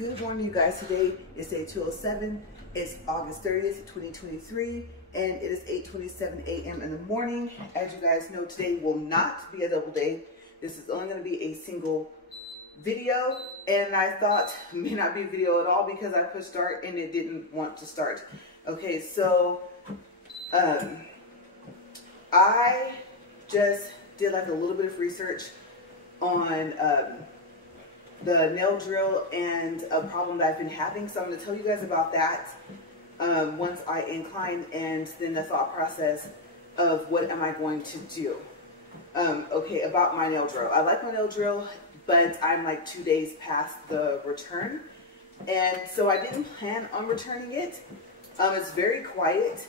Good morning, you guys. Today is day 207. It's August 30th, 2023, and it is 8:27 a.m. in the morning. As you guys know, today will not be a double day. This is only going to be a single video, and I thought it may not be a video at all because I pushed start and it didn't want to start. Okay, so I just did like a little bit of research on the nail drill and a problem that I've been having. So I'm going to tell you guys about that once I incline, and then the thought process of what am I going to do. Okay, about my nail drill. I like my nail drill, but I'm like 2 days past the return. And so I didn't plan on returning it. It's very quiet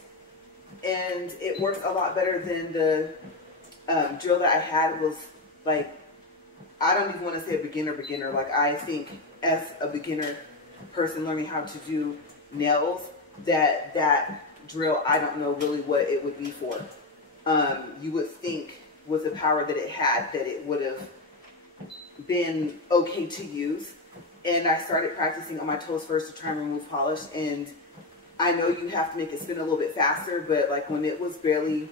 and it works a lot better than the drill that I had. Was like, I don't even want to say a beginner. Like, I think as a beginner person learning how to do nails, that drill, I don't know really what it would be for. You would think with the power that it had that it would have been okay to use. And I started practicing on my toes first to try and remove polish. And I know you have to make it spin a little bit faster, but like when it was barely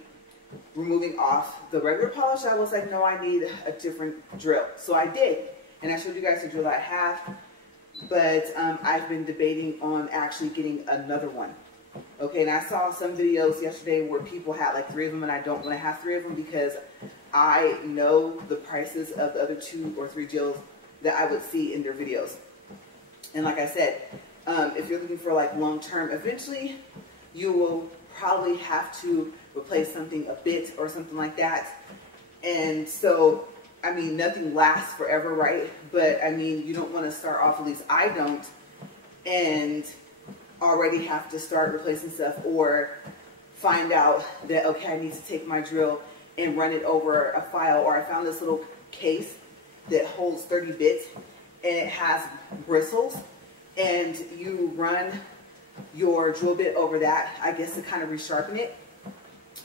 removing off the regular polish, I was like, no, I need a different drill. So I did, and I showed you guys the drill that I have, but I've been debating on actually getting another one. Okay, and I saw some videos yesterday where people had like 3 of them, and I don't want to have 3 of them because I know the prices of the other 2 or 3 drills that I would see in their videos. And like I said, if you're looking for like long term, eventually you will probably have to replace something a bit or something like that. And so, I mean, nothing lasts forever, right? But I mean, you don't want to start off, at least I don't, and already have to start replacing stuff, or find out that, okay, I need to take my drill and run it over a file. Or I found this little case that holds 30 bits and it has bristles, and you run your drill bit over that, I guess, to kind of resharpen it.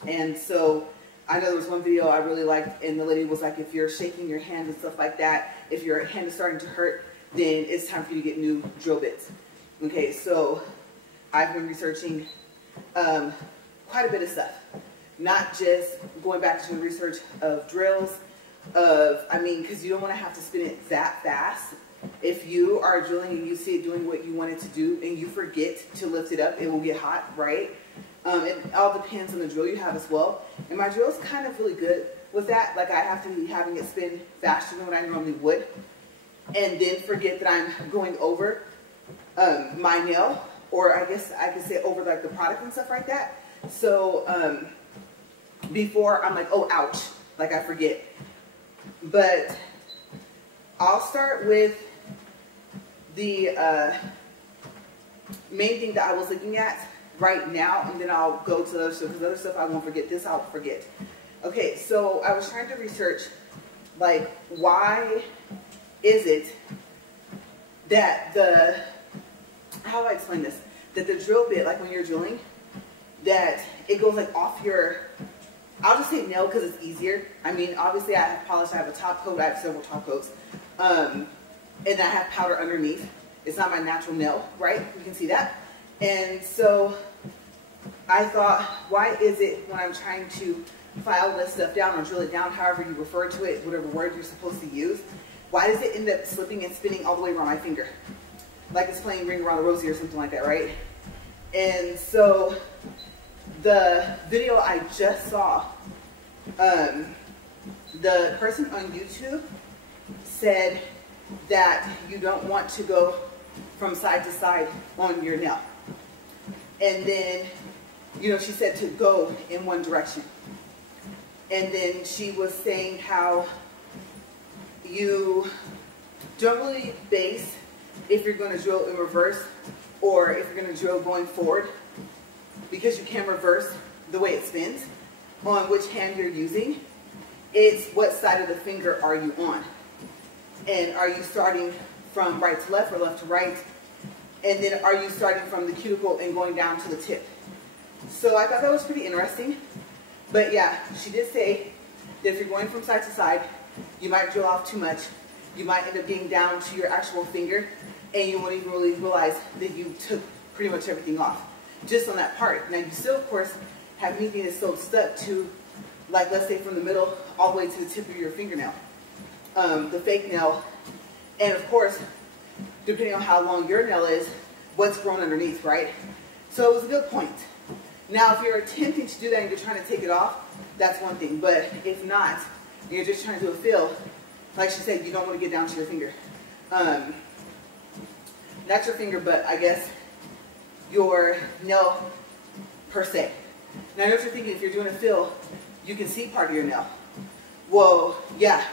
And so I know there was one video I really liked, and the lady was like, if you're shaking your hand and stuff like that, if your hand is starting to hurt, then it's time for you to get new drill bits. Okay, so I've been researching quite a bit of stuff, not just going back to the research of drills, I mean, because you don't want to have to spin it that fast. If you are drilling and you see it doing what you want it to do and you forget to lift it up, it will get hot, right? It all depends on the drill you have as well. And my drill is kind of really good with that. Like, I have to be having it spin faster than what I normally would, and then forget that I'm going over my nail, or I guess I could say over like the product and stuff like that. So before I'm like, oh, ouch, like I forget. But I'll start with the main thing that I was looking at right now, and then I'll go to the other stuff, because other stuff I won't forget. This I'll forget. Okay, so I was trying to research, like, why is it that how do I explain this? That the drill bit, like when you're drilling, that it goes like off your, I'll just say nail because it's easier. I mean, obviously I have polish, I have a top coat, I have several top coats, and I have powder underneath. It's not my natural nail, right? You can see that. And so I thought, why is it when I'm trying to file this stuff down or drill it down, however you refer to it, whatever word you're supposed to use, why does it end up slipping and spinning all the way around my finger? Like it's playing Ring Around the Rosie or something like that, right? And so the video I just saw, the person on YouTube said that you don't want to go from side to side on your nail. And then, you know, she said to go in one direction. And then she was saying how you don't really base if you're going to drill in reverse or if you're going to drill going forward, because you can reverse the way it spins on which hand you're using. It's what side of the finger are you on? And are you starting from right to left or left to right? And then are you starting from the cuticle and going down to the tip? So I thought that was pretty interesting. But yeah, she did say that if you're going from side to side, you might drill off too much. You might end up getting down to your actual finger and you won't even really realize that you took pretty much everything off just on that part. Now you still, of course, have anything that's still stuck to, like, let's say from the middle all the way to the tip of your fingernail, the fake nail, and of course, depending on how long your nail is, what's grown underneath, right? So it was a good point. Now, if you're attempting to do that and you're trying to take it off, that's one thing. But if not, you're just trying to do a fill, like she said, you don't want to get down to your finger. Not your finger, but I guess your nail per se. Now, I know what you're thinking. If you're doing a fill, you can see part of your nail. Well, yeah.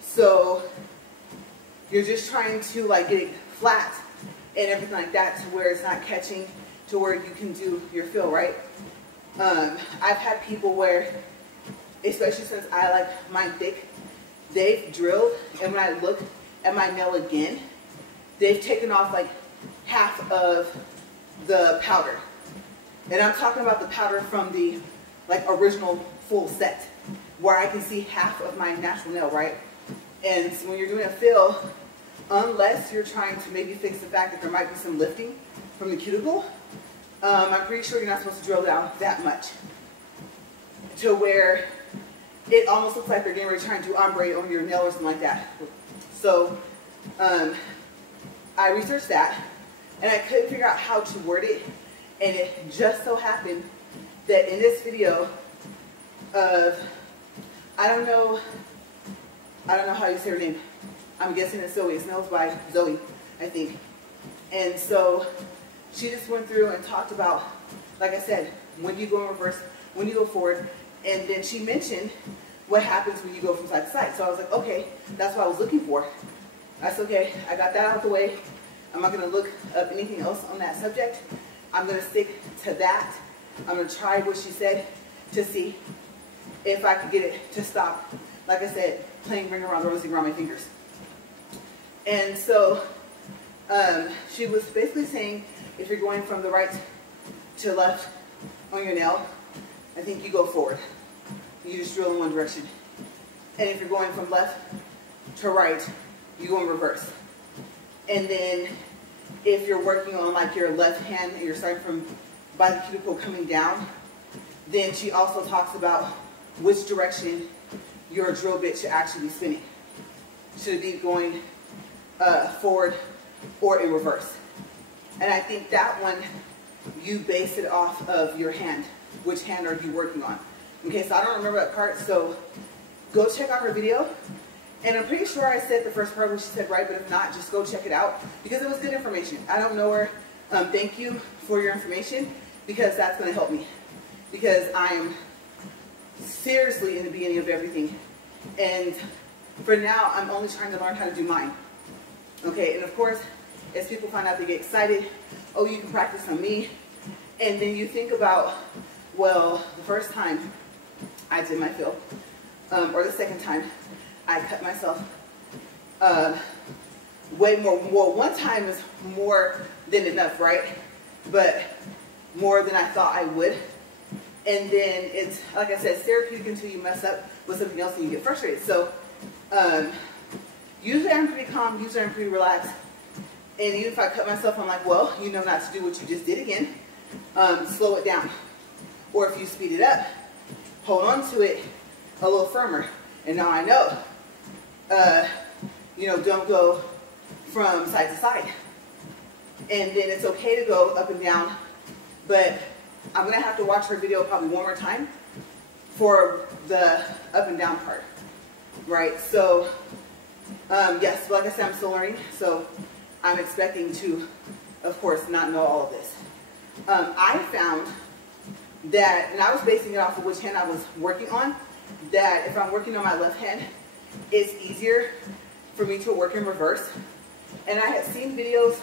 So you're just trying to like get it flat and everything like that to where it's not catching, to where you can do your fill, right? I've had people where, especially since I like mine thick, they've drilled, and when I look at my nail again, they've taken off like half of the powder. And I'm talking about the powder from the like original full set, where I can see half of my natural nail, right? And so when you're doing a fill, unless you're trying to maybe fix the fact that there might be some lifting from the cuticle, I'm pretty sure you're not supposed to drill down that much to where it almost looks like they're getting ready to try and do ombre on your nail or something like that. So I researched that, and I couldn't figure out how to word it, and it just so happened that in this video of, I don't know how you say her name. I'm guessing it's Zoe. It's nails by Zoe, I think. And so she just went through and talked about, like I said, when you go in reverse, when you go forward, and then she mentioned what happens when you go from side to side. So I was like, okay, that's what I was looking for. I said, okay, I got that out of the way. I'm not going to look up anything else on that subject. I'm going to stick to that. I'm going to try what she said to see if I could get it to stop, like I said, playing ring around the rosy around my fingers. And so she was basically saying, if you're going from the right to left on your nail, I think you go forward. You just drill in one direction. And if you're going from left to right, you go in reverse. And then if you're working on like your left hand and you're starting from by the cuticle coming down, then she also talks about which direction your drill bit should actually be spinning. Should it be going forward or in reverse? And I think that one, you base it off of your hand. Which hand are you working on? Okay, so I don't remember that part, so go check out her video. And I'm pretty sure I said the first part when she said right, but if not, just go check it out because it was good information. I don't know her. Thank you for your information because that's going to help me. Because I'm seriously in the beginning of everything. And for now, I'm only trying to learn how to do mine. Okay, and of course, as people find out, they get excited. Oh, you can practice on me. And then you think about, well, the first time I did my fill, or the second time, I cut myself way more. Well, one time is more than enough, right? But more than I thought I would. And then it's, like I said, therapeutic until you mess up with something else and you get frustrated. So usually I'm pretty calm, usually I'm pretty relaxed. And even if I cut myself, I'm like, well, you know not to do what you just did again. Slow it down. Or if you speed it up, hold on to it a little firmer. And now I know, you know, don't go from side to side. And then it's okay to go up and down, but I'm going to have to watch her video probably one more time for the up and down part, right? So, yes, like I said, I'm still learning, so I'm expecting to, of course, not know all of this. I found that, and I was basing it off of which hand I was working on, that if I'm working on my left hand, it's easier for me to work in reverse. And I had seen videos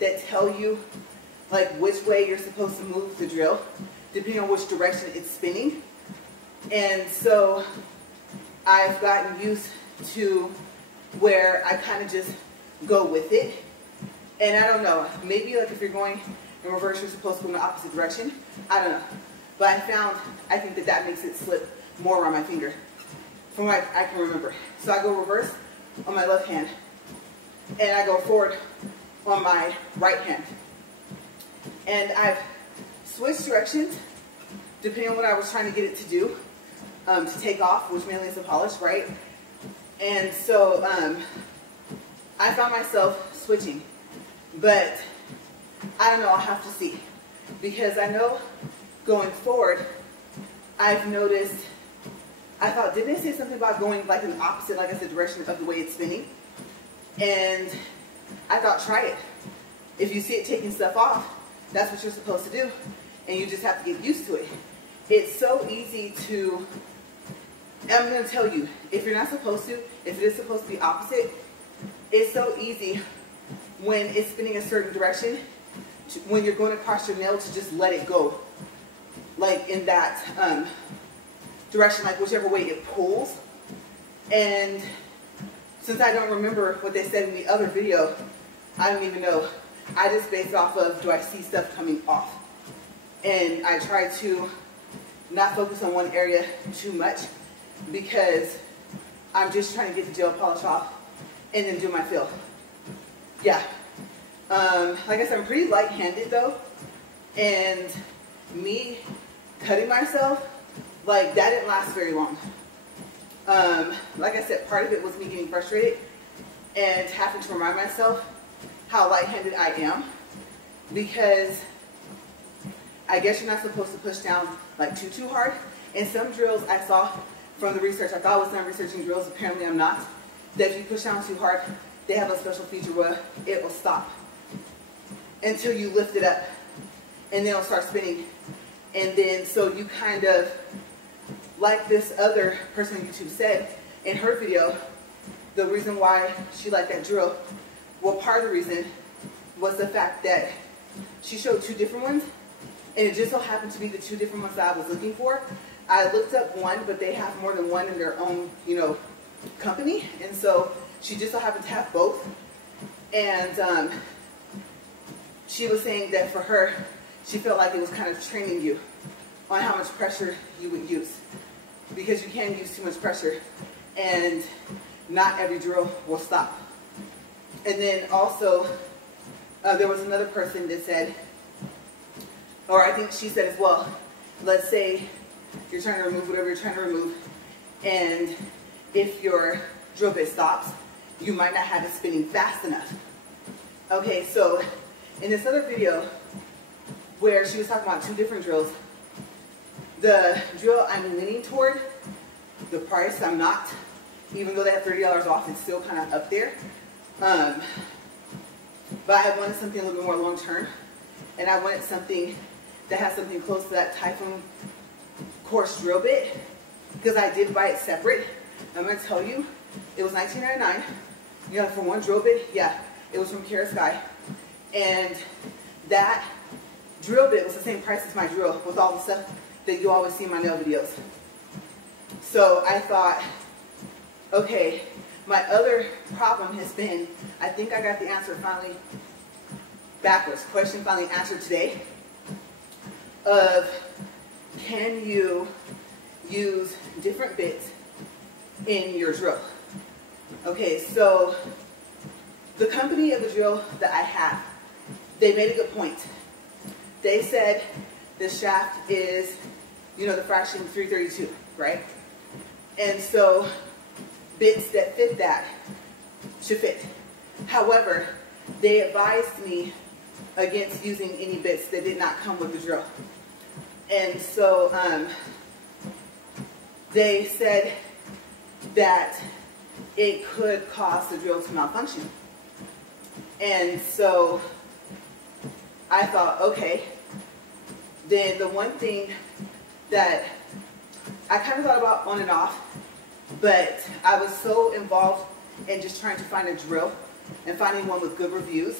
that tell you like which way you're supposed to move the drill, depending on which direction it's spinning. And so I've gotten used to where I kind of just go with it. And I don't know, maybe like if you're going in reverse, you're supposed to go in the opposite direction. I don't know. But I think that makes it slip more around my finger from what I can remember. So I go reverse on my left hand, and I go forward on my right hand. And I've switched directions depending on what I was trying to get it to do, to take off, which mainly is the polish, right? And so I found myself switching, but I don't know, I'll have to see. Because I know going forward, I've noticed, I thought, didn't they say something about going like in the opposite, like I said, direction of the way it's spinning? And I thought, try it. If you see it taking stuff off, that's what you're supposed to do. And you just have to get used to it. It's so easy to, I'm going to tell you, if you're not supposed to, if it is supposed to be opposite, it's so easy when it's spinning a certain direction, when you're going across your nail, to just let it go. Like in that direction, like whichever way it pulls. And since I don't remember what they said in the other video, I don't even know. I just based off of, do I see stuff coming off? And I try to not focus on one area too much, because I'm just trying to get the gel polish off and then do my fill. Yeah. Like I said, I'm pretty light-handed though, and me cutting myself, like that didn't last very long. Like I said, part of it was me getting frustrated and having to remind myself how light-handed I am, because I guess you're not supposed to push down like too hard. And some drills I saw from the research, I thought I was done researching drills, apparently I'm not, that if you push down too hard, they have a special feature where it will stop until you lift it up, and then it'll start spinning. And then, so you kind of, like this other person on YouTube said in her video, the reason why she liked that drill, well, part of the reason was the fact that she showed two different ones, and it just so happened to be the two different ones that I was looking for. I looked up one, but they have more than one in their own, you know, company, and so she just so happened to have both. And she was saying that for her, she felt like it was kind of training you on how much pressure you would use, because you can use too much pressure and not every drill will stop. And then also there was another person that said, or I think she said as well, let's say you're trying to remove whatever you're trying to remove, and if your drill bit stops, you might not have it spinning fast enough. Okay, so in this other video where she was talking about two different drills, the drill I'm leaning toward, the price I'm not, even though they have $30 off, it's still kind of up there. But I wanted something a little bit more long term, and I wanted something that has something close to that Typhoon coarse drill bit, because I did buy it separate. I'm going to tell you, it was $19.99. You know, for one drill bit, yeah, it was from Kara Sky, and that drill bit was the same price as my drill, with all the stuff that you always see in my nail videos. So I thought, okay, my other problem has been, I think I got the answer finally backwards, question finally answered today, of can you use different bits in your drill? Okay, so the company of the drill that I have, they made a good point. They said the shaft is, you know, the fraction 332, right? And so bits that fit that should fit. However, they advised me against using any bits that did not come with the drill. And so they said that it could cause the drill to malfunction. And so I thought, okay, then the one thing that I kind of thought about on and off, but I was so involved in just trying to find a drill and finding one with good reviews,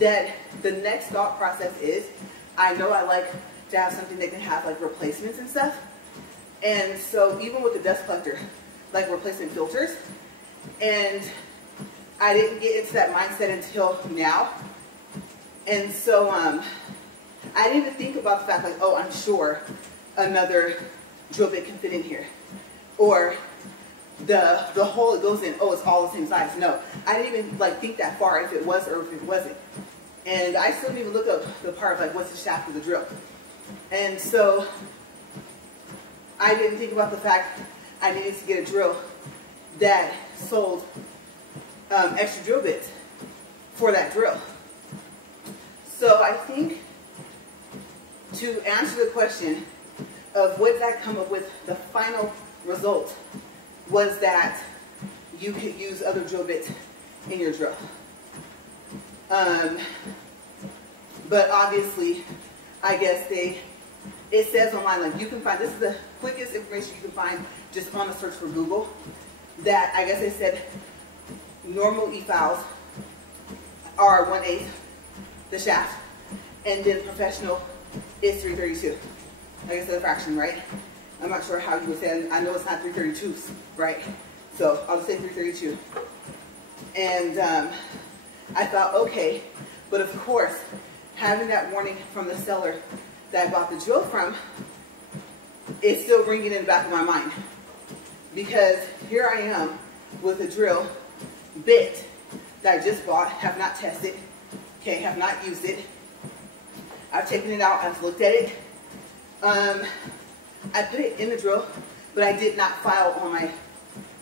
that the next thought process is, I know I like to have something that can have like replacements and stuff. And so even with the dust collector, like replacement filters, and I didn't get into that mindset until now. And so I didn't even think about the fact like, oh, I'm sure another drill bit can fit in here. Or the hole it goes in, oh, it's all the same size. No, I didn't even like think that far if it was or if it wasn't. And I still didn't even look up the part of like what's the shaft of the drill. And so I didn't think about the fact I needed to get a drill that sold extra drill bits for that drill. So I think to answer the question of what did I come up with, the final result was that you could use other drill bits in your drill. But obviously, I guess it says online, like you can find, this is the quickest information you can find just on a search for Google, that I guess they said normal E-files are 1/8 the shaft, and then professional is 332. I guess that's a fraction, right? I'm not sure how you would say it. I know it's not 332s, right? So I'll just say 332. And I thought, okay, but of course, having that warning from the seller that I bought the drill from is still ringing in the back of my mind. Because here I am with a drill bit that I just bought, have not tested, okay, have not used it. I've taken it out, I've looked at it. I put it in the drill, but I did not file on my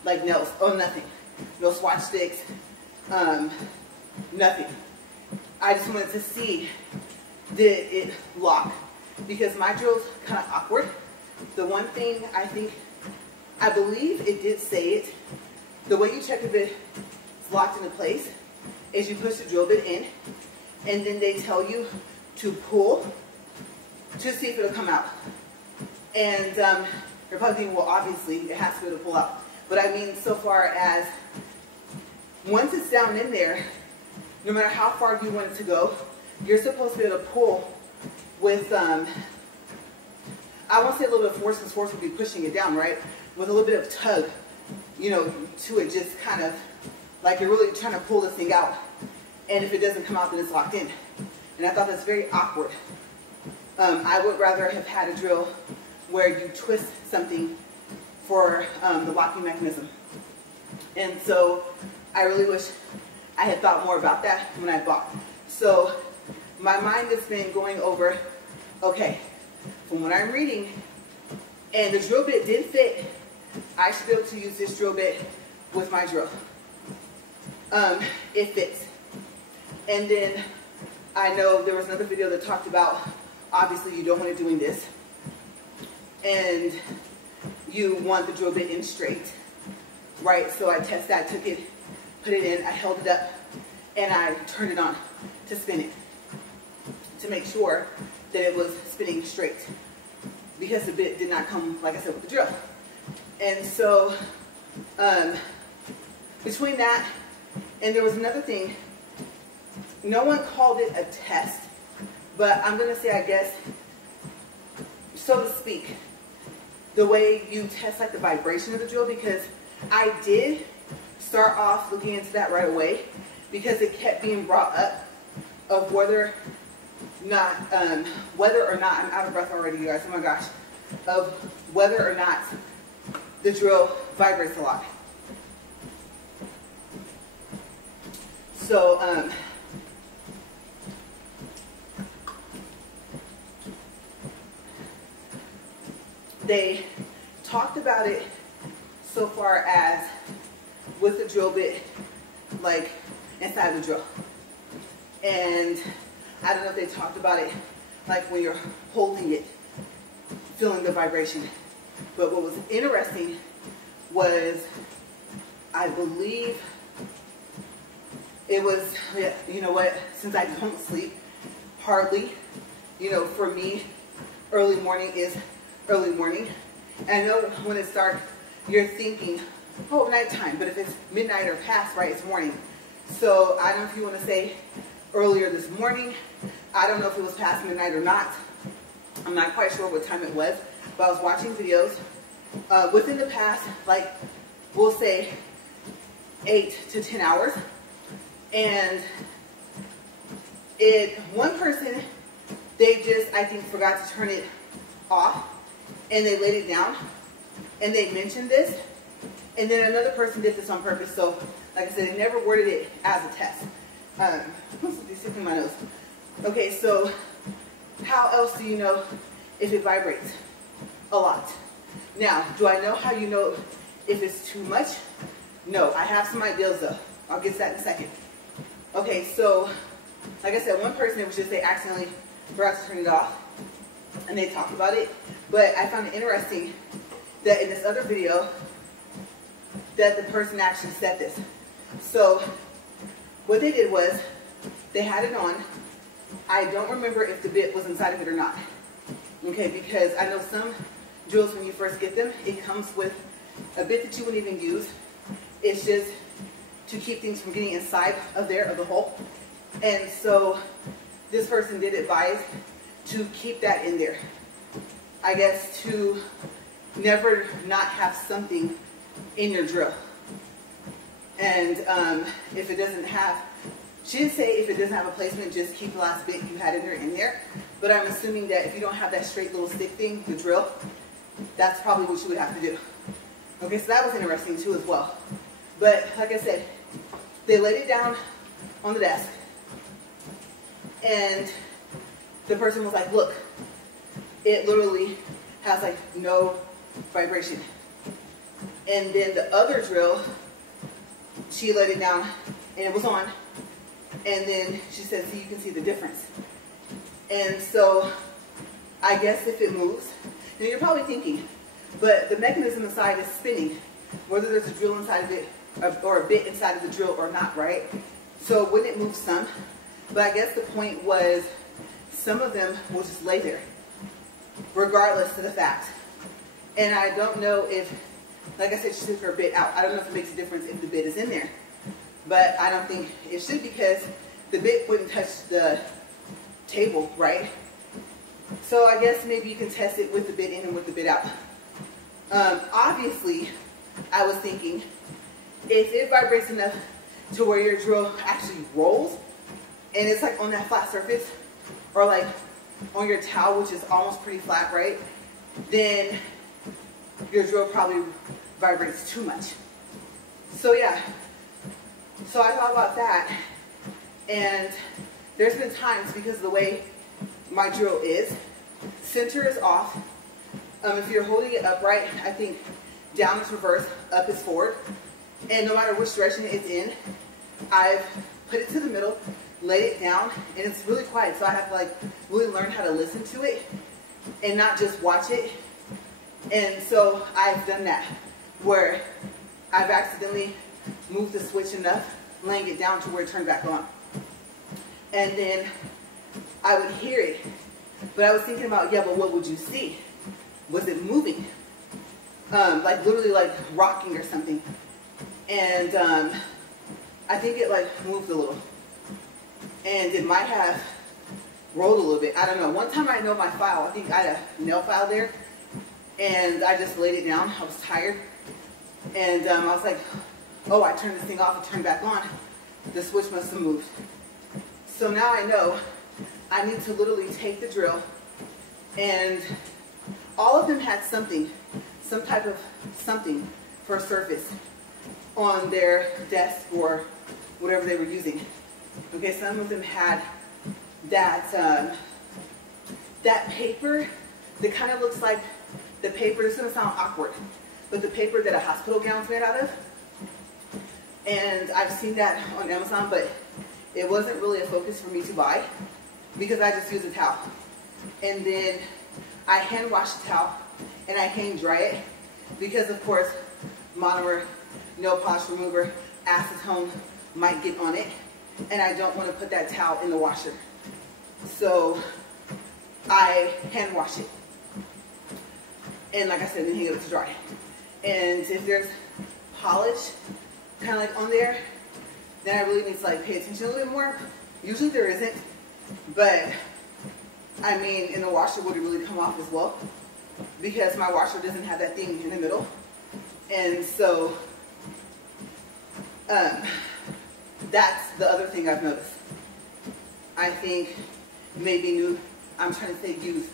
like nails, oh nothing. No swatch sticks, nothing. I just wanted to see, did it lock? Because my drill's kind of awkward. The one thing I believe it did say it, the way you check if it's locked into place is you push the drill bit in, and then they tell you to pull to see if it'll come out. And you're probably thinking, well, obviously it has to be able to pull out. But I mean, so far as once it's down in there, no matter how far you want it to go, you're supposed to be able to pull with, I won't say a little bit of force, because force would be pushing it down, right? With a little bit of tug, you know, to it, just kind of like you're really trying to pull this thing out. And if it doesn't come out, then it's locked in. And I thought that's very awkward. I would rather have had a drill where you twist something for the locking mechanism. And so I really wish I had thought more about that when I bought. So my mind has been going over, okay, from what I'm reading, and the drill bit did fit, I should be able to use this drill bit with my drill. It fits. And then I know there was another video that talked about, obviously you don't want it doing this, and you want the drill bit in straight, right? So I tested that, took it, put it in, I held it up, and I turned it on to spin it to make sure that it was spinning straight, because the bit did not come, like I said, with the drill. And so between that, and there was another thing, no one called it a test, but I'm going to say, I guess, so to speak, the way you test like the vibration of the drill, because I did start off looking into that right away, because it kept being brought up of whether or not, I'm out of breath already, you guys, oh my gosh, of whether or not the drill vibrates a lot. So, they talked about it so far as with the drill bit, like inside the drill. And I don't know if they talked about it like when you're holding it, feeling the vibration. But what was interesting was, I believe it was, you know what, since I don't sleep hardly, you know, for me, early morning is early morning. And I know when it's dark, you're thinking, oh, nighttime, but if it's midnight or past, right, it's morning. So I don't know if you want to say earlier this morning. I don't know if it was past midnight or not. I'm not quite sure what time it was, but I was watching videos within the past, like, we'll say 8 to 10 hours. And one person, they just, I think, forgot to turn it off, and they laid it down, and they mentioned this, And then another person did this on purpose. So, like I said, they never worded it as a test. This is in my nose. Okay, so how else do you know if it vibrates? A lot. Now, do I know how you know if it's too much? No, I have some ideas though. I'll get to that in a second. Okay, so like I said, one person, it was just they accidentally forgot to turn it off and they talked about it. But I found it interesting that in this other video that the person actually said this. So what they did was they had it on. I don't remember if the bit was inside of it or not. Okay, because I know some drills, when you first get them, it comes with a bit that you wouldn't even use. It's just to keep things from getting inside of there, of the hole. And so this person did advise to keep that in there. I guess to never not have something in your drill. And if it doesn't have, she didn't say if it doesn't have a placement, just keep the last bit you had in there. But I'm assuming that if you don't have that straight little stick thing, the drill, that's probably what you would have to do. Okay, so that was interesting too as well. But like I said, they laid it down on the desk. And the person was like, look, it literally has like no vibration. And then the other drill, she laid it down and it was on. And then she said, see, you can see the difference. And so I guess if it moves, and you're probably thinking, but the mechanism inside is spinning, whether there's a drill inside of it or a bit inside of the drill or not, right? So wouldn't it move some? But I guess the point was some of them will just lay there, regardless of the fact. And I don't know if, like I said, she took her bit out. I don't know if it makes a difference if the bit is in there. But I don't think it should, because the bit wouldn't touch the table, right? So I guess maybe you can test it with the bit in and with the bit out. Obviously, I was thinking, if it vibrates enough to where your drill actually rolls, and it's like on that flat surface, or like on your towel, which is almost pretty flat, right? Then your drill probably vibrates too much. So yeah, so I thought about that, and there's been times, because of the way my drill is, center is off. If you're holding it upright, I think down is reverse, up is forward. And no matter which direction it's in, I've put it to the middle, laid it down, and it's really quiet. So I have to like really learn how to listen to it and not just watch it. And so I've done that, where I've accidentally moved the switch enough, laying it down to where it turned back on. And then I would hear it. But I was thinking about, yeah, but what would you see? Was it moving? Like literally like rocking or something. And I think it like moved a little. And it might have rolled a little bit. I don't know. One time I know my file, I think I had a nail file there. And I just laid it down. I was tired. And I was like, oh, I turned this thing off and turned back on. The switch must have moved. So now I know I need to literally take the drill, and all of them had something, some type of something for a surface on their desk or whatever they were using. Okay, some of them had that, that paper that kind of looks like the paper, it's going to sound awkward, but the paper that a hospital gown's made out of. And I've seen that on Amazon, but it wasn't really a focus for me to buy, because I just use a towel. And then I hand wash the towel and I hang dry it, because of course monomer, nail polish remover, acetone might get on it, and I don't want to put that towel in the washer. So I hand wash it. And like I said, then hang it up to dry. And if there's polish kind of like on there, then I really need to like pay attention a little bit more. Usually there isn't, but I mean, in the washer would it really come off as well, because my washer doesn't have that thing in the middle. And so that's the other thing I've noticed. I think maybe new, I'm trying to say use,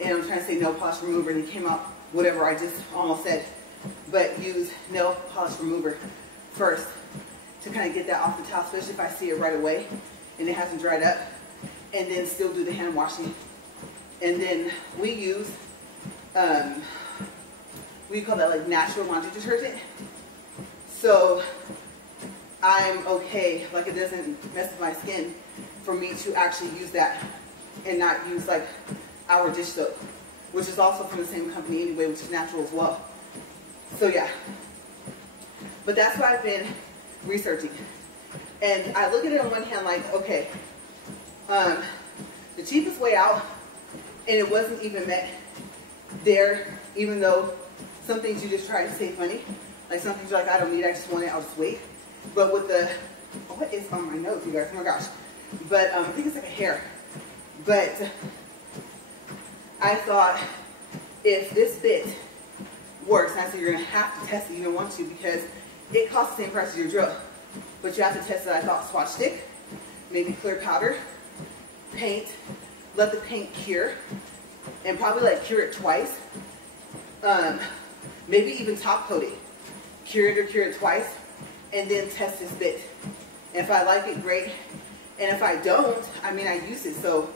and I'm trying to say nail polish remover, and it came out whatever I just almost said. but use nail polish remover first to kind of get that off the towel, especially if I see it right away and it hasn't dried up, and then still do the hand washing. And then we use, we call that like natural laundry detergent. So I'm okay, like it doesn't mess with my skin for me to actually use that and not use like our dish soap, which is also from the same company anyway, which is natural as well. So yeah, but that's what I've been researching. And I look at it on one hand like, okay, the cheapest way out, and it wasn't even met there, even though some things you just try to save money. Like some things you're like, I don't need it, I just want it, I'll just wait. But with the, what is on my nose, you guys? Oh my gosh. But I think it's like a hair. But I thought if this bit works, and I said you're going to have to test it, you don't want to, because it costs the same price as your drill. But you have to test it. I thought swatch stick, maybe clear powder, paint, let the paint cure, and probably like cure it twice. Maybe even top coat it. Cure it or cure it twice, and then test this bit. And if I like it, great. And if I don't, I mean, I use it, so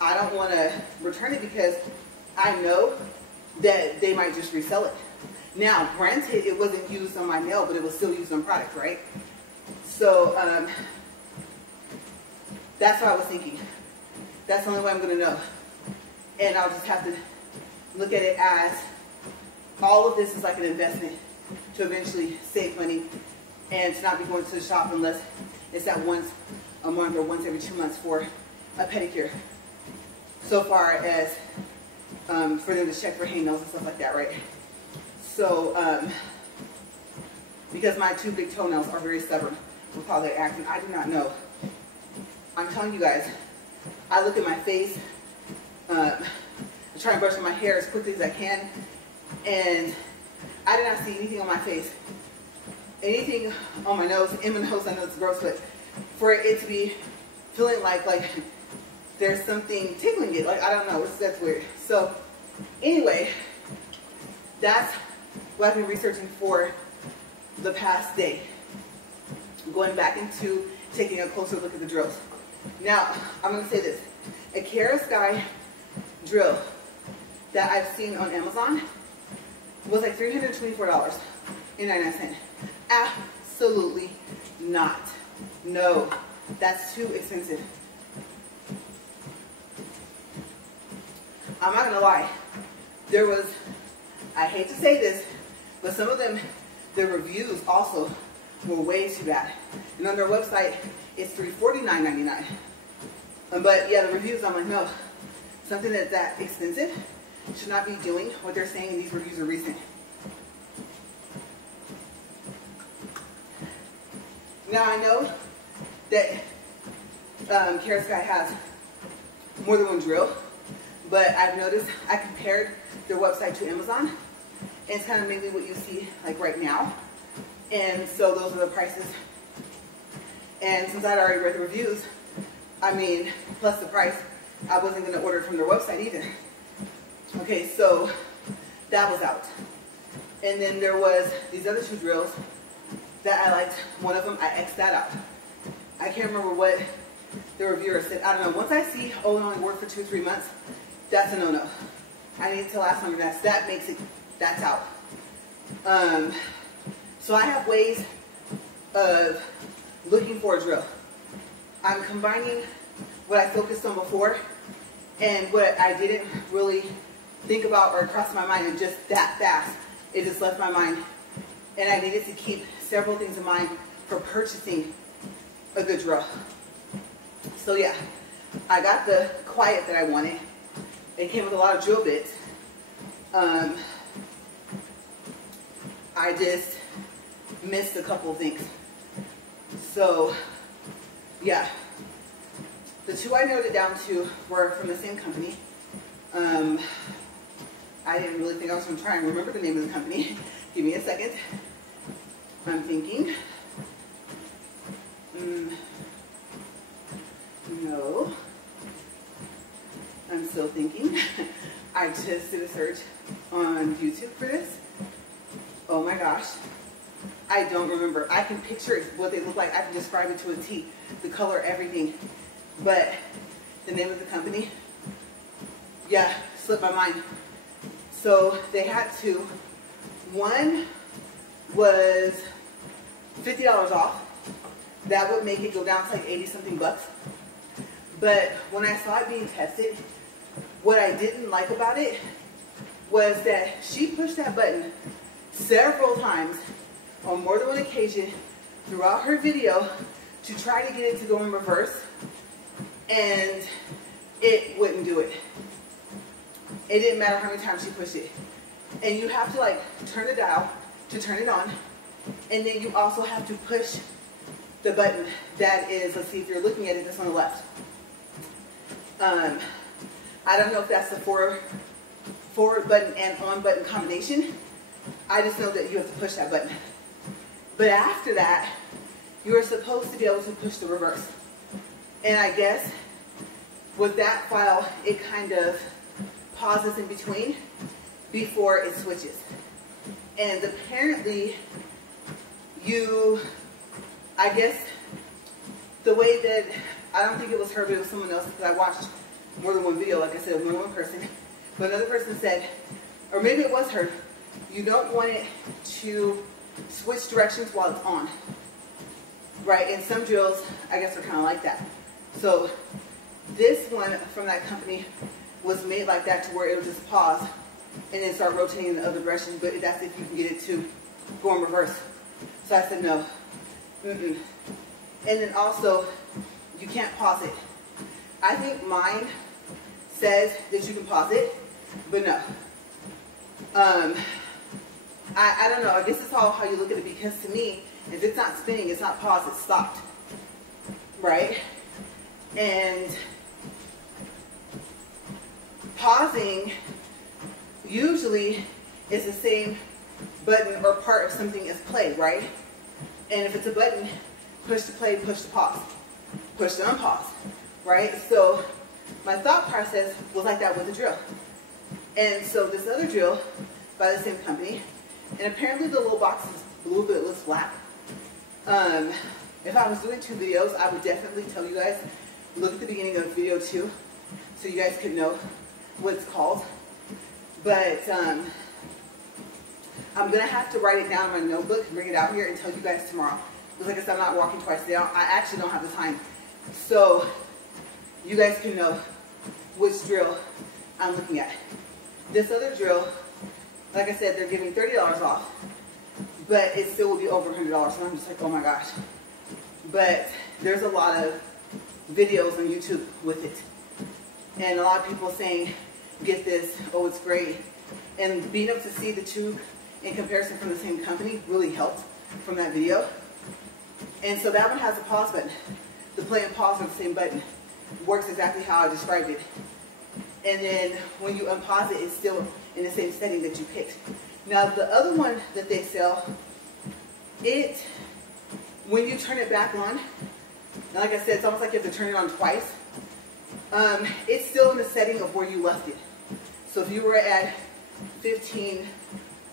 I don't want to return it because I know that they might just resell it. Now, granted, it wasn't used on my nail, but it was still used on product, right? So that's what I was thinking. That's the only way I'm going to know. And I'll just have to look at it as all of this is like an investment to eventually save money and to not be going to the shop unless it's at once a month or once every 2 months for a pedicure. So far as for them to check for hangnails and stuff like that, right? So, because my 2 big toenails are very stubborn with how they act, and I do not know. I'm telling you guys, I look at my face, I try and brush my hair as quickly as I can, and I did not see anything on my face. Anything on my nose, in my nose, I know it's gross, but for it to be feeling like there's something tickling it, like I don't know, that's weird. So anyway, that's what I've been researching for the past day. Going back into taking a closer look at the drills. Now, I'm going to say this. A Kara Sky drill that I've seen on Amazon was like $324.99. Absolutely not. No, that's too expensive. I'm not going to lie. There was, I hate to say this, but some of them, the reviews also were way too bad. And on their website, it's $349.99. But yeah, the reviews, I'm like, no, something that's that expensive should not be doing what they're saying, and these reviews are recent. Now I know that Kara Sky has more than one drill, but I've noticed, I compared their website to Amazon, and it's kind of mainly what you see like right now. And so those are the prices. And since I'd already read the reviews, I mean, plus the price, I wasn't going to order it from their website either. Okay, so that was out. And then there was these other 2 drills that I liked. One of them, I X'd that out. I can't remember what the reviewer said. I don't know. Once I see, oh, it only worked for 2 or 3 months, that's a no-no. I need it to last longer than that. That makes it, that's out. So I have ways of looking for a drill. I'm combining what I focused on before and what I didn't really think about or cross my mind, and just that fast, it just left my mind. And I needed to keep several things in mind for purchasing a good drill. So yeah, I got the quiet that I wanted. It came with a lot of drill bits. I just missed a couple of things. So yeah, the 2 I narrowed it down to were from the same company. I didn't really think I was going to try and remember the name of the company. Give me a second. I'm thinking. No. I'm still thinking. I just did a search on YouTube for this. Oh my gosh. I don't remember. I can picture what they look like. I can describe it to a T. The color, everything. But the name of the company, yeah, slipped my mind. So they had two. One was $50 off. That would make it go down to like 80 something bucks. But when I saw it being tested, what I didn't like about it was that she pushed that button several times on more than one occasion throughout her video to try to get it to go in reverse, and it wouldn't do it. It didn't matter how many times she pushed it. And you have to like turn the dial to turn it on, and then you also have to push the button that is, let's see if you're looking at it, that's on the left. I don't know if that's the forward button and on button combination. I just know that you have to push that button. But after that, you're supposed to be able to push the reverse. And I guess with that file, it kind of pauses in between before it switches. And apparently I guess the way that, I don't think it was her, but it was someone else, because I watched more than one video, like I said, more than one person. But another person said, or maybe it was her, you don't want it to switch directions while it's on. Right? And some drills, I guess, are kind of like that. So this one from that company was made like that to where it would just pause and then start rotating in the other direction, but that's if you can get it to go in reverse. So I said no. And then also, you can't pause it. I think mine says that you can pause it, but no. I don't know. I guess it's all how you look at it, because to me, if it's not spinning, it's not paused, it's stopped. Right? And pausing usually is the same button or part of something as play, right? And if it's a button, push to play, push to pause, push to unpause, right? So my thought process was like that with the drill. And so this other drill by the same company, and apparently the little box is a little bit looks black. If I was doing two videos, I would definitely tell you guys, look at the beginning of video 2, so you guys could know what it's called. But I'm going to have to write it down in my notebook and bring it out here and tell you guys tomorrow. Because like I said, I'm not walking twice a day. I actually don't have the time. So you guys can know which drill I'm looking at. This other drill, like I said, they're giving $30 off, but it still will be over $100. So I'm just like, oh my gosh. But there's a lot of videos on YouTube with it. And a lot of people saying, get this, oh, it's great. And being able to see the two in comparison from the same company really helped from that video. And so that one has a pause button. The play and pause are the same button. Works exactly how I described it. And then when you unpause it, it's still in the same setting that you picked. Now the other one that they sell, when you turn it back on, and like I said, it's almost like you have to turn it on twice. It's still in the setting of where you left it. So if you were at 15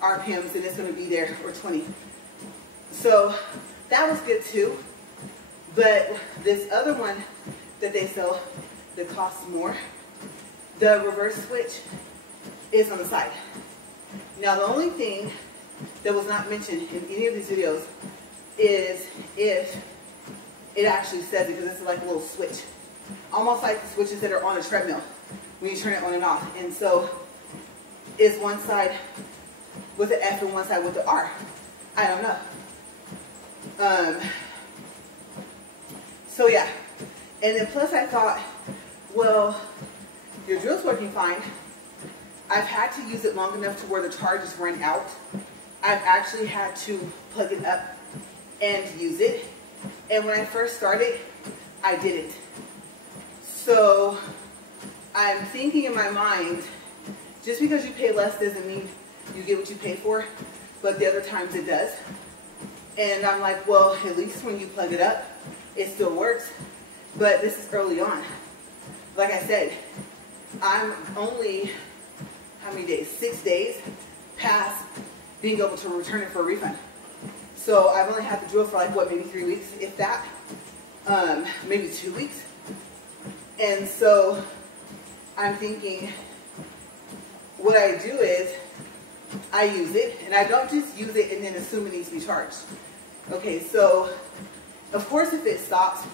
RPMs, then it's going to be there, or 20. So that was good too. But this other one that they sell that costs more, the reverse switch is on the side. Now the only thing that was not mentioned in any of these videos is if it actually says it, because it's like a little switch. Almost like the switches that are on a treadmill when you turn it on and off. And so is one side with the F and one side with the R. I don't know. So yeah. And then plus I thought, well, your drill's working fine. I've had to use it long enough to where the charge is run out. I've actually had to plug it up and use it. And when I first started, I didn't. So I'm thinking in my mind, just because you pay less doesn't mean you get what you pay for, but the other times it does. And I'm like, well, at least when you plug it up, it still works. But this is early on. Like I said, I'm only, how many days? 6 days past being able to return it for a refund. So I've only had the drill for like, what, maybe 3 weeks, if that, maybe 2 weeks. And so I'm thinking, what I do is I use it, and I don't just use it and then assume it needs to be charged. Okay, so of course if it stops,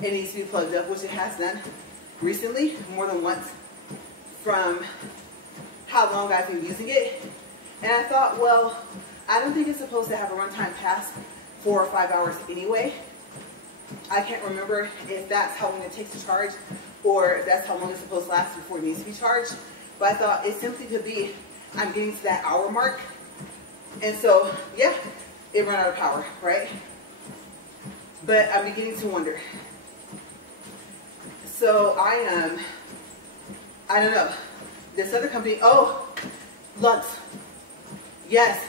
it needs to be plugged up, which it has done recently, more than once, from how long I've been using it. And I thought, well, I don't think it's supposed to have a runtime past 4 or 5 hours anyway. I can't remember if that's how long it takes to charge or if that's how long it's supposed to last before it needs to be charged. But I thought it simply could be I'm getting to that hour mark. And so, yeah, it ran out of power, right? But I'm beginning to wonder. So I don't know. This other company, oh, Lux. Yes,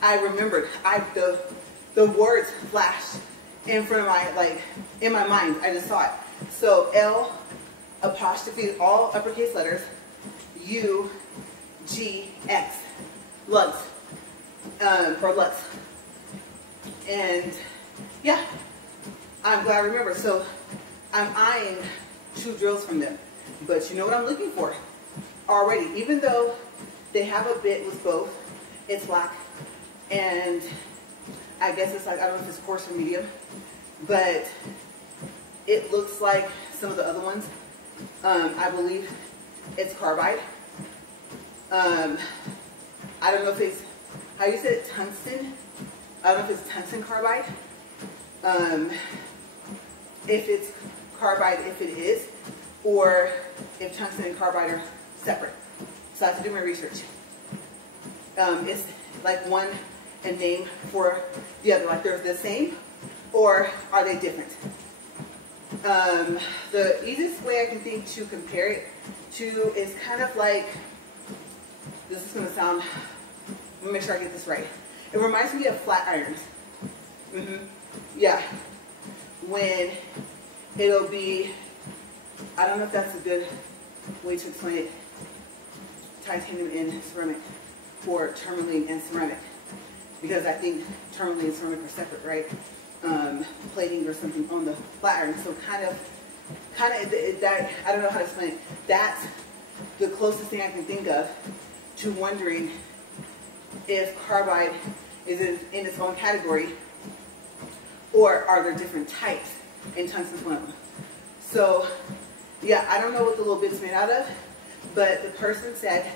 I remembered. The words flashed in front of my, like, in my mind. I just saw it. So L apostrophe, all uppercase letters, U, G, X, Lux, or Lux. And yeah, I'm glad I remember. So I'm eyeing 2 drills from them. But you know what I'm looking for already. Even though they have a bit with both, it's black, and I guess it's like, I don't know if it's coarse or medium, but it looks like some of the other ones. I believe it's carbide. I don't know if it's, how you said it, tungsten? I don't know if it's tungsten carbide. If it's carbide, if it is, or if tungsten and carbide are separate. So I have to do my research. It's like one a name for the other, like they're the same, or are they different? The easiest way I can think to compare it to is kind of like, this is going to sound, let me make sure I get this right. It reminds me of flat irons. Yeah. When it'll be, I don't know if that's a good way to explain it, titanium and ceramic, or tourmaline and ceramic, because I think tourmaline and ceramic are separate, right? Plating or something on the flat iron. So kind of that, I don't know how to explain it. That's the closest thing I can think of to wondering if carbide is in its own category, or are there different types, and tungsten's one of them. So yeah, I don't know what the little bit's made out of, but the person said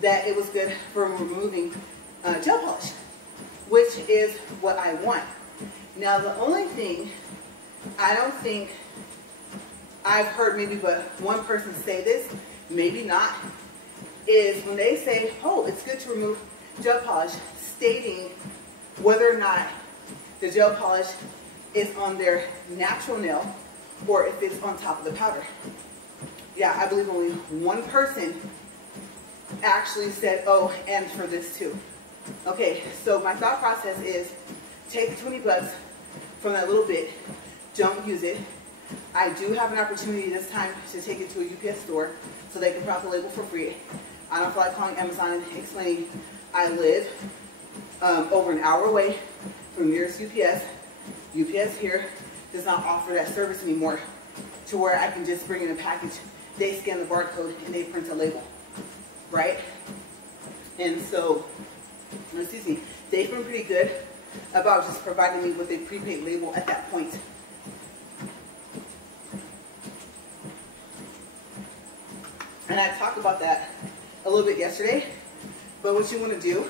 that it was good for removing gel polish, which is what I want. Now the only thing, I don't think I've heard maybe but one person say this, maybe not, is when they say, oh, it's good to remove gel polish, stating whether or not the gel polish is on their natural nail or if it's on top of the powder. Yeah, I believe only one person actually said, oh, and for this too. Okay, so my thought process is take 20 bucks from that little bit, don't use it. I do have an opportunity this time to take it to a UPS store so they can print out the label for free. I don't feel like calling Amazon and explaining I live over an hour away from nearest UPS. UPS here does not offer that service anymore, to where I can just bring in a package, they scan the barcode, and they print a label, right? And so, excuse me, they've been pretty good about just providing me with a prepaid label at that point. And I talked about that a little bit yesterday, but what you want to do,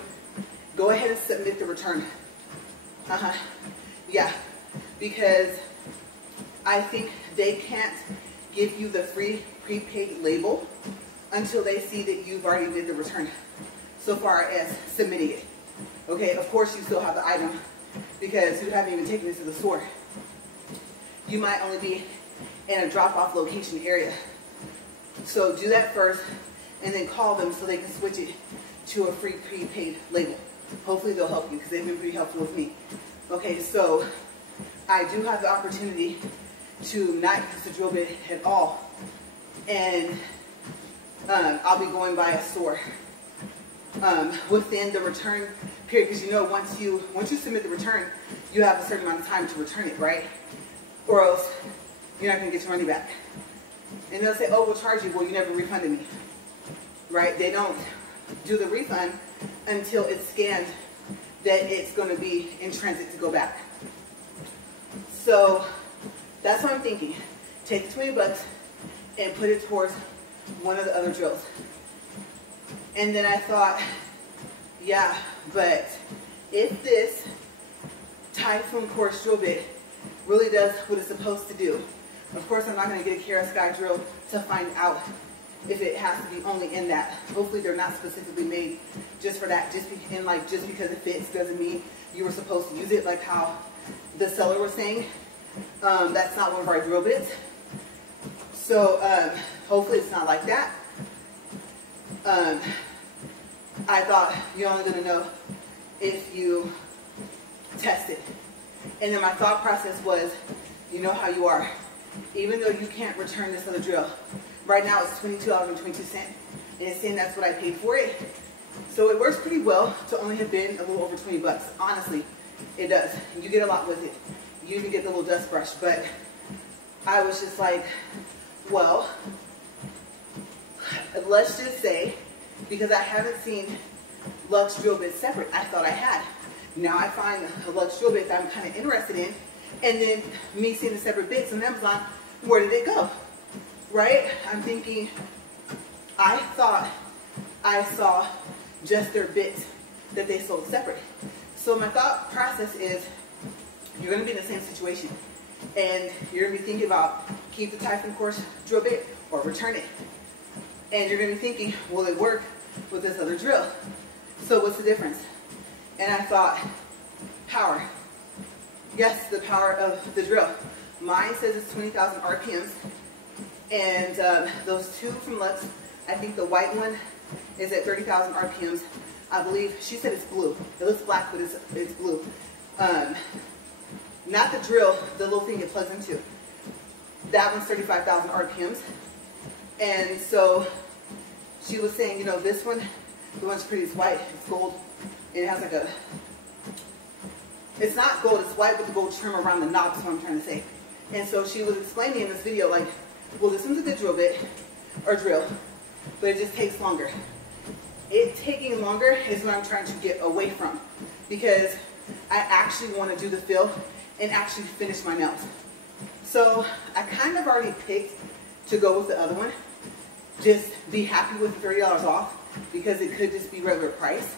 go ahead and submit the return. Yeah, because I think they can't give you the free prepaid label until they see that you've already did the return, so far as submitting it. Okay, of course you still have the item because you haven't even taken it to the store. You might only be in a drop-off location area. So do that first and then call them so they can switch it to a free prepaid label. Hopefully they'll help you because they've been pretty helpful with me. Okay, so I do have the opportunity to not use the drill bit at all, and I'll be going by a store within the return period. Because you know, once you submit the return, you have a certain amount of time to return it, right? Or else you're not gonna get your money back. And they'll say, oh, we'll charge you. Well, you never refunded me, right? They don't do the refund until it's scanned that it's gonna be in transit to go back. So that's what I'm thinking. Take the 20 bucks and put it towards one of the other drills. And then I thought, yeah, but if this Typhoon course drill bit really does what it's supposed to do, of course I'm not going to get a Kara Sky drill to find out if it has to be only in that. Hopefully they're not specifically made just for that. Just because it fits doesn't mean you were supposed to use it, like how the seller was saying. That's not one of our drill bits. So hopefully it's not like that. I thought you're only going to know if you test it. And then my thought process was, you know how you are. Even though you can't return this other drill, right now it's $22.22, and it's saying that's what I paid for it. So it works pretty well to only have been a little over 20 bucks. Honestly, it does. You get a lot with it. You even get the little dust brush. But I was just like, well, let's just say, because I haven't seen Lux drill bits separate, I thought I had. Now I find a Lux drill bit that I'm kind of interested in, and then me seeing the separate bits on Amazon, where did it go? Right? I'm thinking, I thought I saw just their bits that they sold separate. So my thought process is, you're going to be in the same situation, and you're going to be thinking about keep the Typhoon course drill bit or return it. And you're going to be thinking, will it work with this other drill? So what's the difference? And I thought, power. Yes, the power of the drill. Mine says it's 20,000 RPMs. And those two from Lux, I think the white one is at 30,000 RPMs. I believe, she said it's blue. It looks black, but it's blue. Not the drill, the little thing it plugs into. That one's 35,000 RPMs. And so she was saying, you know, this one, the one's pretty, it's white, it's gold, and it has like a, it's not gold, it's white with the gold trim around the knob, is what I'm trying to say. And so she was explaining in this video, like, well, this one's a good drill bit, or drill, but it just takes longer. It taking longer is what I'm trying to get away from, because I actually want to do the fill and actually finish my nails. So I kind of already picked to go with the other one. Just be happy with $30 off, because it could just be regular price.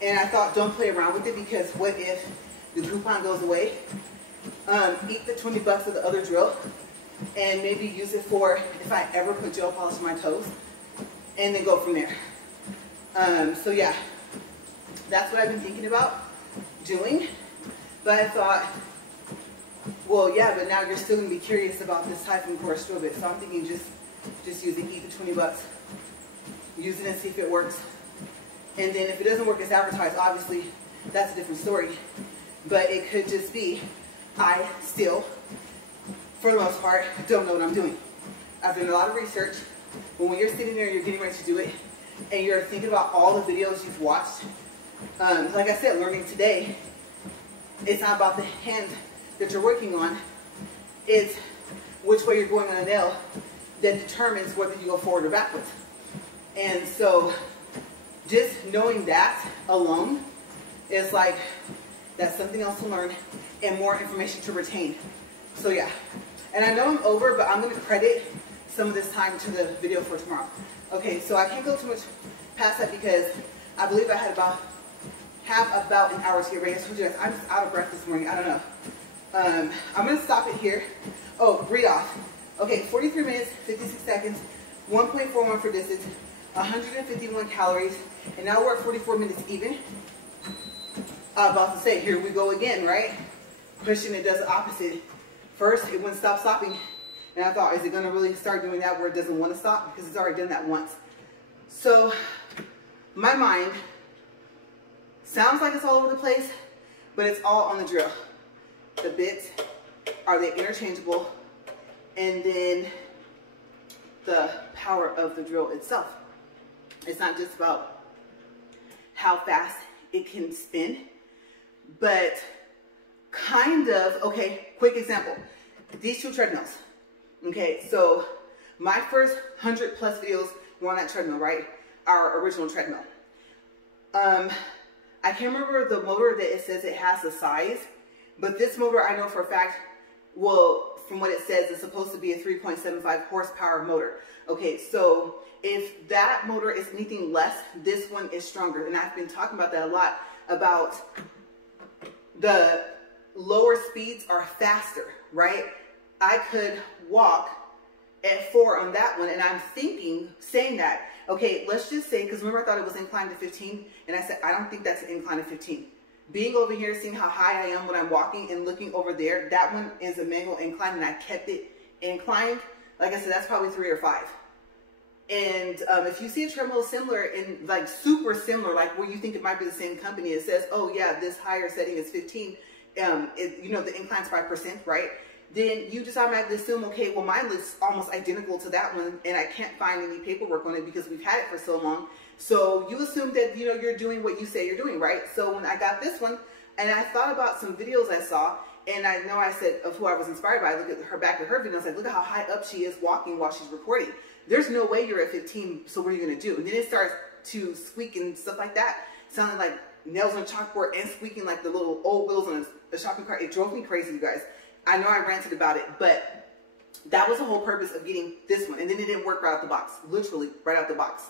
And I thought, don't play around with it, because what if the coupon goes away? Eat the 20 bucks of the other drill and maybe use it for if I ever put gel polish on my toes, and then go from there. So yeah, that's what I've been thinking about doing. But I thought, well, yeah, but now you're still gonna be curious about this Typhoon course drill bit. So I'm thinking just use it, eat the 20 bucks, use it and see if it works. And then if it doesn't work as advertised, obviously that's a different story. But it could just be, I still, for the most part, don't know what I'm doing. I've done a lot of research, but when you're sitting there, you're getting ready to do it, and you're thinking about all the videos you've watched, like I said, learning today, it's not about the hand that you're working on, it's which way you're going on a nail that determines whether you go forward or backwards. And so just knowing that alone is like, that's something else to learn and more information to retain. So yeah, and I know I'm over, but I'm going to credit some of this time to the video for tomorrow. Okay, so I can't go too much past that, because I believe I have about an hour to get ready. I told you guys, I'm just out of breath this morning. I don't know. I'm going to stop it here. Oh, read off. Okay, 43 minutes, 56 seconds, 1.41 for distance, 151 calories, and now we're at 44 minutes even. I'm about to say, here we go again, right? Pushing, it does the opposite. First, it wouldn't stop stopping, and I thought, is it going to really start doing that where it doesn't want to stop? Because it's already done that once. So, my mind sounds like it's all over the place, but it's all on the drill. The bits, are they interchangeable? And then the power of the drill itself. It's not just about how fast it can spin, but kind of, okay, quick example. These two treadmills. Okay, so my first 100+ videos were on that treadmill, right? Our original treadmill. I can't remember the motor that it says it has the size, but this motor I know for a fact, well, from what it says, it's supposed to be a 3.75 horsepower motor. Okay, so if that motor is anything less, this one is stronger. And I've been talking about that a lot, about the lower speeds are faster, right? I could walk at 4 on that one, and I'm saying that, okay, let's just say, because remember I thought it was inclined to 15, and I said, I don't think that's an incline to 15. Being over here, seeing how high I am when I'm walking and looking over there, that one is a manual incline, and I kept it inclined. Like I said, that's probably 3 or 5. And if you see a treadmill similar, and like super similar, like where you think it might be the same company, it says, oh yeah, this higher setting is 15, you know, the incline's 5%, right? Then you just automatically assume, okay, well, mine looks almost identical to that one, and I can't find any paperwork on it because we've had it for so long. So you assume that, you know, you're doing what you say you're doing, right? So when I got this one, and I thought about some videos I saw, and I know I said of who I was inspired by, I look at her back of her video, I was like, look at how high up she is walking while she's recording. There's no way you're at 15, so what are you going to do? And then it starts to squeak and stuff like that, sounding like nails on a chalkboard and squeaking like the little old wheels on a shopping cart. It drove me crazy, you guys. I know I ranted about it, but that was the whole purpose of getting this one. And then it didn't work right out the box, literally right out the box.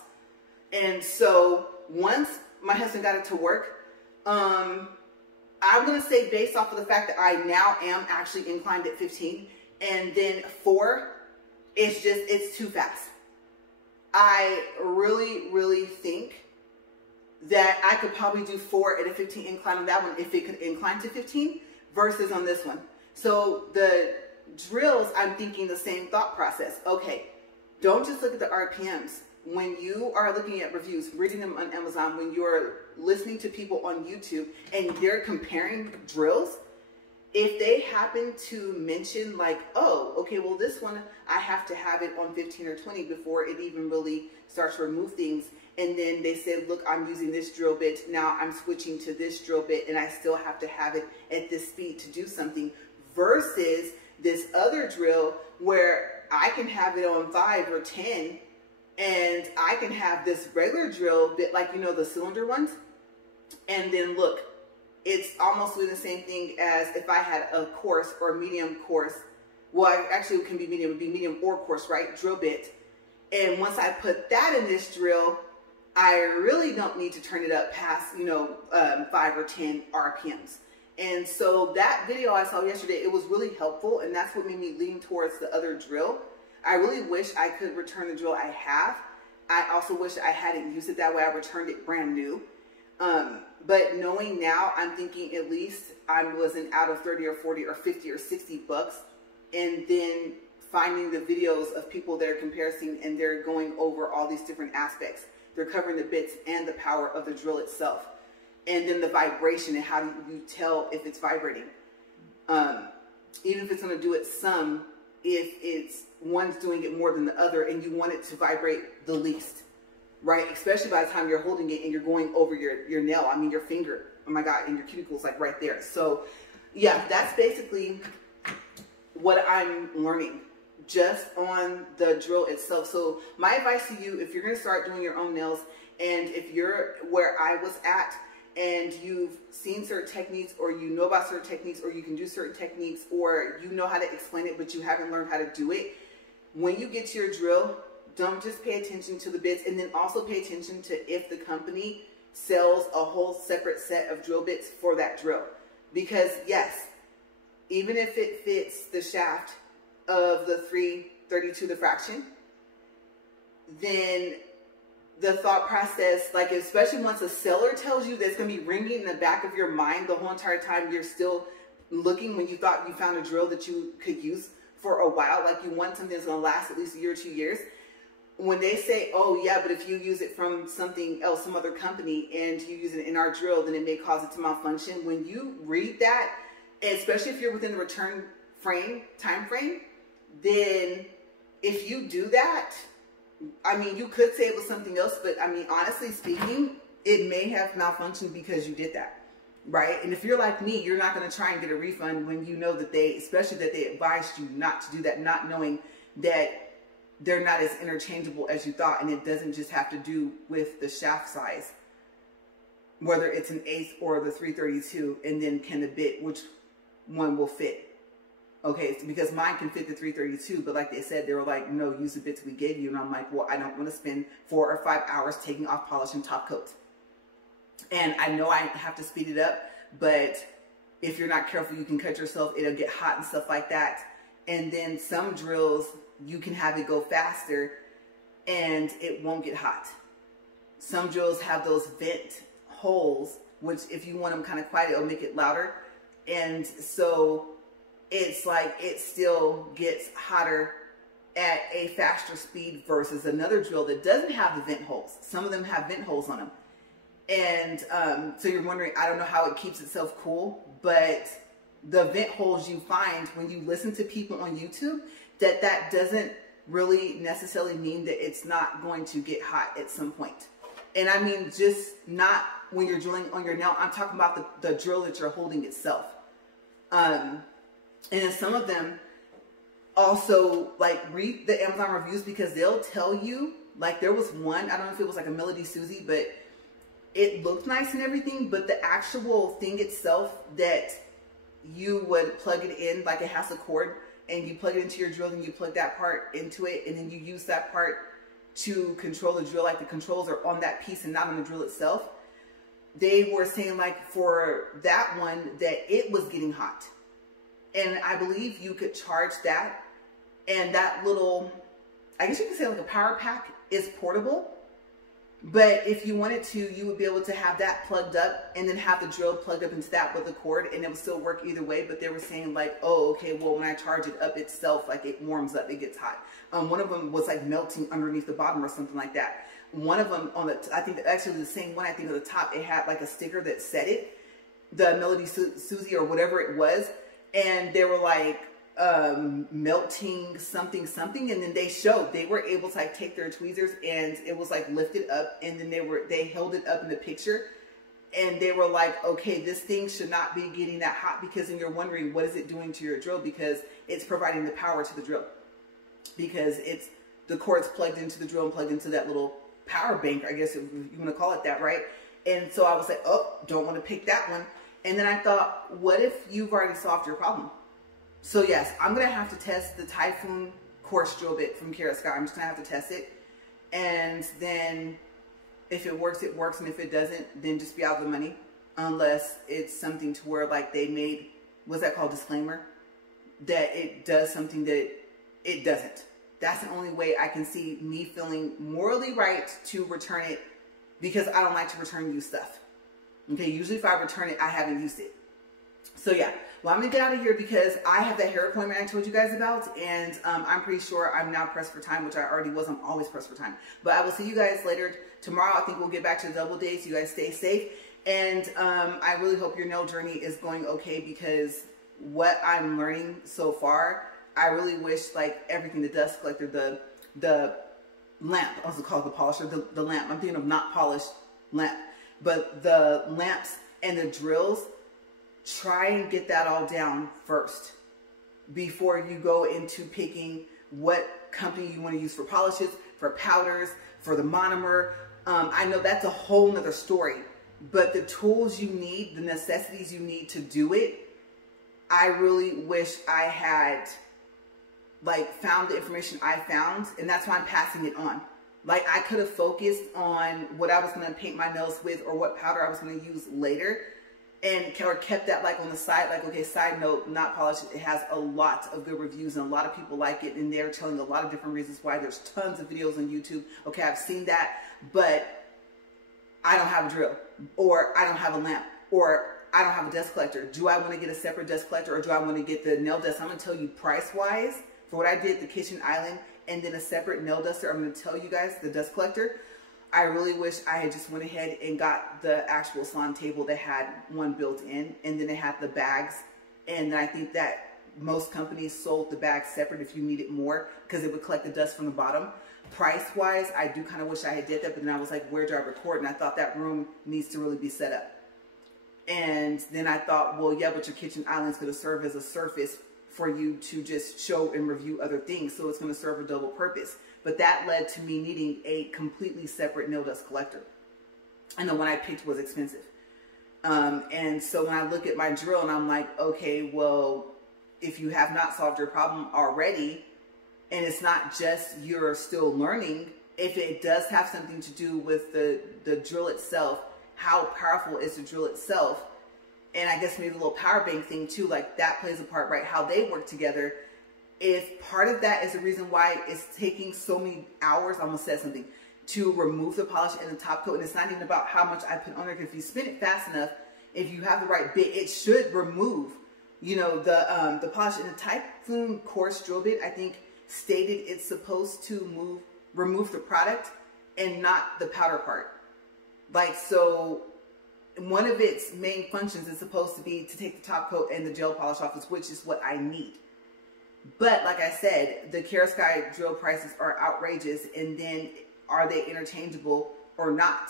And so once my husband got it to work, I'm going to say based off of the fact that I now am actually inclined at 15, and then 4, it's too fast. I really think that I could probably do 4 at a 15 incline on that one if it could incline to 15 versus on this one. So the drills, I'm thinking the same thought process. Okay, don't just look at the RPMs. When you are looking at reviews, reading them on Amazon, when you're listening to people on YouTube and they're comparing drills, if they happen to mention like, oh, okay, well, this one, I have to have it on 15 or 20 before it even really starts to remove things. And then they said, look, I'm using this drill bit. Now I'm switching to this drill bit and I still have to have it at this speed to do something, versus this other drill where I can have it on 5 or 10 and I can have this regular drill bit, like, you know, the cylinder ones. And then look, it's almost doing the same thing as if I had a coarse or a medium coarse. Well, actually it can be medium, it would be medium or coarse, right? Drill bit. And once I put that in this drill, I really don't need to turn it up past, you know, 5 or 10 RPMs. And so that video I saw yesterday, it was really helpful, and that's what made me lean towards the other drill. I really wish I could return the drill I have. I also wish I hadn't used it that way. I returned it brand new. But knowing now, I'm thinking at least I wasn't out of 30 or 40 or 50 or 60 bucks. And then finding the videos of people that are comparing and they're going over all these different aspects. They're covering the bits and the power of the drill itself. And then the vibration and how do you tell if it's vibrating. Even if it's going to do it some, if it's one's doing it more than the other and you want it to vibrate the least, right? Especially by the time you're holding it and you're going over your nail, I mean your finger, oh my God, and your cuticle's like right there. So yeah, that's basically what I'm learning just on the drill itself. So my advice to you, if you're going to start doing your own nails, and if you're where I was at and you've seen certain techniques, or you know about certain techniques, or you can do certain techniques, or you know how to explain it but you haven't learned how to do it, when you get to your drill, don't just pay attention to the bits, and then also pay attention to if the company sells a whole separate set of drill bits for that drill. Because yes, even if it fits the shaft of the 332 the fraction, then the thought process, like especially once a seller tells you that's going to be ringing in the back of your mind the whole entire time you're still looking, when you thought you found a drill that you could use for a while, like you want something that's going to last at least a year or 2 years. When they say, oh yeah, but if you use it from something else, some other company, and you use it in our drill, then it may cause it to malfunction. When you read that, especially if you're within the return time frame, then if you do that, I mean, you could say it was something else, but I mean, honestly speaking, it may have malfunctioned because you did that, right? And if you're like me, you're not going to try and get a refund when you know that especially that they advised you not to do that, not knowing that they're not as interchangeable as you thought. And it doesn't just have to do with the shaft size, whether it's an 1/8 or the 332, and then can the bit, which one will fit. Okay, it's because mine can fit the 332, but like they said, they were like, no, use the bits we gave you. And I'm like, well, I don't want to spend 4 or 5 hours taking off polish and top coat. And I know I have to speed it up, but if you're not careful, you can cut yourself. It'll get hot and stuff like that. And then some drills, you can have it go faster and it won't get hot. Some drills have those vent holes, which if you want them kind of quiet, it'll make it louder. And so it's like it still gets hotter at a faster speed versus another drill that doesn't have the vent holes. Some of them have vent holes on them. And so you're wondering, I don't know how it keeps itself cool, but the vent holes you find when you listen to people on YouTube, that doesn't really necessarily mean that it's not going to get hot at some point. And I mean, just not when you're drilling on your nail. I'm talking about the drill that you're holding itself. And some of them also, like, read the Amazon reviews, because they'll tell you, like, there was one, I don't know if it was like a Melody Susie, but it looked nice and everything, but the actual thing itself that you would plug it in, like it has a cord, and you plug it into your drill, and you plug that part into it, and then you use that part to control the drill, like the controls are on that piece and not on the drill itself. They were saying, like, for that one, that it was getting hot. And I believe you could charge that, and that little, I guess you could say like a power pack, is portable. But if you wanted to, you would be able to have that plugged up and then have the drill plugged up into that with a cord, and it would still work either way. But they were saying, like, oh, okay, well, when I charge it up itself, like, it warms up, it gets hot. One of them was like melting underneath the bottom or something like that. One of them on the, I think actually the same one, I think at the top, it had like a sticker that said it, the Melody Susie or whatever it was. And they were like melting something, and then they were able to like take their tweezers, and it was like lifted up, and then they held it up in the picture, and they were like, okay, this thing should not be getting that hot, because then you're wondering, what is it doing to your drill? Because it's providing the power to the drill, because it's the cord's plugged into the drill and plugged into that little power bank, I guess if you want to call it that, right? And so I was like, oh, don't want to pick that one. And then I thought, what if you've already solved your problem? So yes, I'm going to have to test the Typhoon coarse drill bit from Kara Sky. I'm just going to have to test it. And then if it works, it works. And if it doesn't, then just be out of the money. Unless it's something to where, like, they made, what's that called, disclaimer? That it does something that it doesn't. That's the only way I can see me feeling morally right to return it, because I don't like to return used stuff. Okay, usually if I return it, I haven't used it. So yeah, well, I'm gonna get out of here because I have that hair appointment I told you guys about, and I'm pretty sure I'm now pressed for time, which I already was. I'm always pressed for time. But I will see you guys later tomorrow. I think we'll get back to the double days. You guys stay safe, and I really hope your nail journey is going okay, because what I'm learning so far, I really wish, like, everything, the dust collector, the lamp, I also call it the polisher, the lamp. I'm thinking of not polished lamp. But the lamps and the drills, try and get that all down first before you go into picking what company you want to use for polishes, for powders, for the monomer. I know that's a whole nother story, but the tools you need, the necessities you need to do it, I really wish I had, like, found the information I found, and that's why I'm passing it on. Like, I could have focused on what I was going to paint my nails with, or what powder I was going to use later, and or kept that, like, on the side. Like, okay, side note, not polished. It has a lot of good reviews, and a lot of people like it, and they're telling a lot of different reasons why. There's tons of videos on YouTube. Okay, I've seen that, but I don't have a drill, or I don't have a lamp, or I don't have a dust collector. Do I want to get a separate dust collector, or do I want to get the nail dust? I'm going to tell you price-wise, for what I did at the Kitchen Island, and then a separate nail duster. I'm going to tell you guys the dust collector. I really wish I had just went ahead and got the actual salon table that had one built in, and then it had the bags. And I think that most companies sold the bags separate if you needed more, because it would collect the dust from the bottom. price-wise, I do kind of wish I had did that, but then I was like, where do I record? And I thought that room needs to really be set up. And then I thought, well, yeah, but your kitchen island is going to serve as a surface for you to just show and review other things. So it's going to serve a double purpose. But that led to me needing a completely separate nail dust collector. And the one I picked was expensive. And so when I look at my drill and I'm like, okay, well, if you have not solved your problem already, and it's not just you're still learning, if it does have something to do with the drill itself, how powerful is the drill itself, and I guess maybe the little power bank thing too, like that plays a part, right? How they work together. If part of that is the reason why it's taking so many hours, I almost said something, to remove the polish and the top coat, and it's not even about how much I put on there, because if you spin it fast enough, if you have the right bit, it should remove, you know, the polish. And the Typhoon coarse drill bit, I think, stated it's supposed to remove the product and not the powder part. Like, so one of its main functions is supposed to be to take the top coat and the gel polish off, which is what I need. But like I said, the Sky drill prices are outrageous, and then are they interchangeable or not?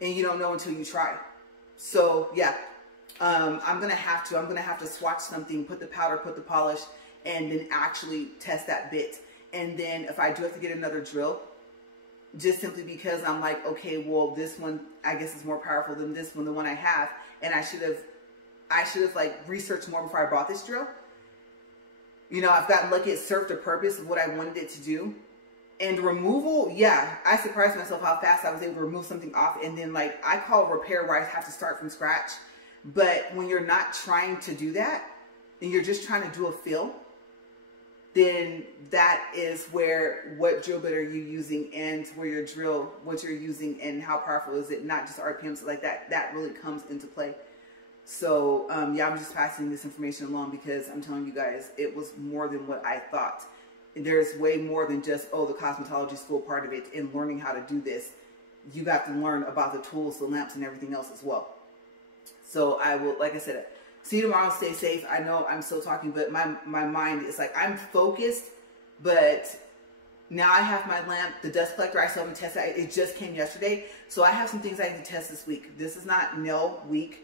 And you don't know until you try. So yeah, I'm gonna have to swatch something, put the powder, put the polish, and then actually test that bit. And then if I do have to get another drill, just simply because I'm like, okay, well, this one I guess is more powerful than this one, the one I have, and I should have like researched more before I bought this drill. You know, I've gotten lucky. It served the purpose of what I wanted it to do. And removal, yeah, I surprised myself how fast I was able to remove something off. And then, like, I call repair where I have to start from scratch. But when you're not trying to do that, and you're just trying to do a fill, then that is where what drill bit are you using, and where your drill, what you're using, and how powerful is it, not just RPMs like that. That really comes into play. So, yeah, I'm just passing this information along because I'm telling you guys, it was more than what I thought. There's way more than just, oh, the cosmetology school part of it and learning how to do this. You got to learn about the tools, the lamps, and everything else as well. So I will, like I said, see you tomorrow. Stay safe. I know I'm still talking, but my mind is like, I'm focused, but now I have my lamp, the dust collector. I still haven't tested it. It just came yesterday. So I have some things I need to test this week. This is not nail week.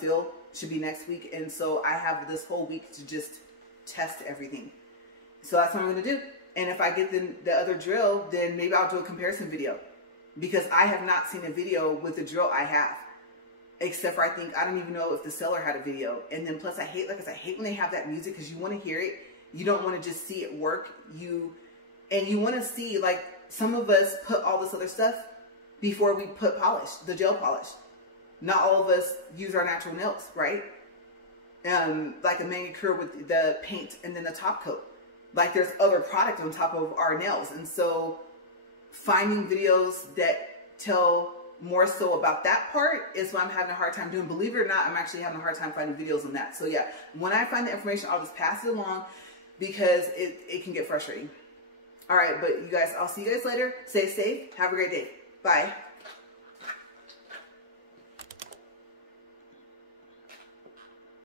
Fill should be next week. And so I have this whole week to just test everything. So that's what I'm going to do. And if I get the other drill, then maybe I'll do a comparison video, because I have not seen a video with the drill I have, except for, I don't even know if the seller had a video. And then plus I hate when they have that music, because you want to hear it. You don't want to just see it work. You want to see, like, some of us put all this other stuff before we put polish, the gel polish. Not all of us use our natural nails, right? Like a manicure with the paint and then the top coat. Like, there's other product on top of our nails. And so finding videos that tell more so about that part is what I'm having a hard time doing. Believe it or not, I'm actually having a hard time finding videos on that. So yeah, when I find the information, I'll just pass it along, because it can get frustrating. All right, but you guys, I'll see you guys later. Stay safe. Have a great day. Bye.